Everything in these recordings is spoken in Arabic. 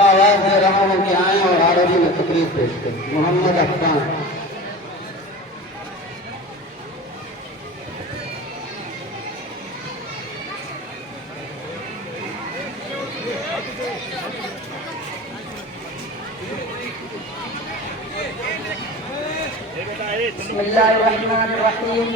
को आवाज दे रहा हूँ कि आए और आरबी में तकरीर पेश करें। मोहम्मद अफगान। बिस्मिल्लाहिर्रहमानिर्रहीम।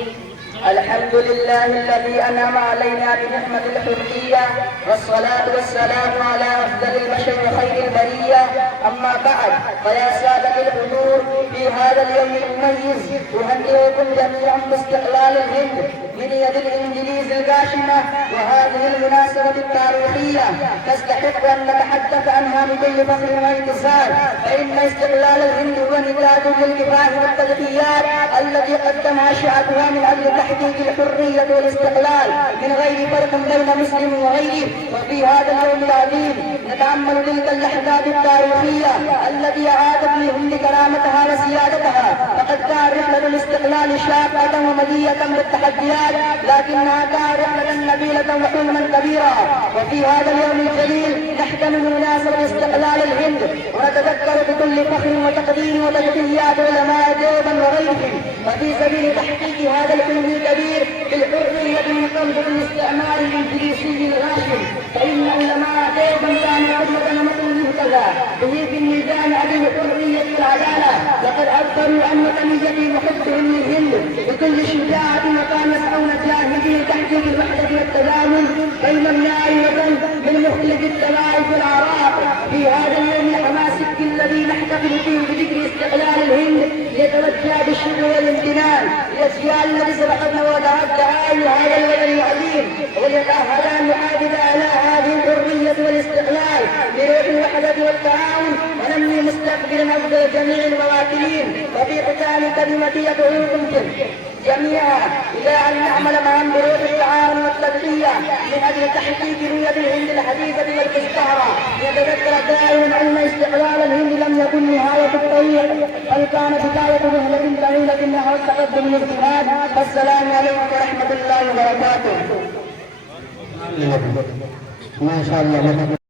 अल्हम्दुलिल्लाहि الذي أنعم علينا بنعمة الحرية والصلاة والسلام على أفضل البشر وخير البرية. أما بعد، فيا سادة الحضور، في هذا اليوم المميز أهنئكم جميعا باستقلال الهند من يد الإنجليز الغاشمة، وهذه المناسبة التاريخية تستحق أن نتحدث عنها بكل فخر وانتصار، فإن استقلال الهند هو نتاج للكفاح والتضحيات التي قدمها شعبها من أجل تحقيق الحرية والاستقلال من غير فرق بين مسلم وغيره. وفي هذا اليوم العظيم نتأمل تلك اللحظات التاريخية التي أعادت للهند كرامتها وسيادتها. فقد كان رحلة الاستقلال شاقة ومليئة بالتحديات، لكنها كانت رحلة نبيلة وحلما كبيرا. وفي هذا اليوم الجليل نحتفل بمناسبة استقلال الهند ونتذكر بكل فخر وتقدير وتضحيات علماء ديوبند وغيرهم، وفي سبيل تحقيق هذا الحلم الكبير بالحرية من قبل الاستعمار الانجليزي الغاشم. فإن علماء ديوبند كانوا قدوة مثل مهتدى به في الميدان عن الحرية والعدالة. لقد عبروا عن وطنية وحبهم للهند بكل شجاعة، وكانوا يسعون جاهدين تحقيق الوحدة والتضامن بين ابناء الوطن من مختلف الطوائف والأعراق. في هذا اليوم الحماسي الذي نحتفل فيه بذكر استقلال الهند يتوجه بالشكر والامتنان للأجيال التي سبقتنا ودعاء هذا الوطن العظيم، وليتأهل أن يحافظ على هذه الحرية والاستقلال بروح الوحدة والتعاون، ونمني مستقبلا أفضل جميع المواطنين. وفي ختام كلمتي أدعوكم جميعا إلى أن نعمل معا بروح التعاون والتضحية من أجل تحقيق رؤية الهند الحديثة والمزدهرة. يتذكر دائما أن استقلال الهند لم يكن نهاية الطريق، بل كان بداية رحلة طويلة نحو التقدم والاجتهاد. والسلام عليكم ورحمة الله وبركاته. ما شاء الله.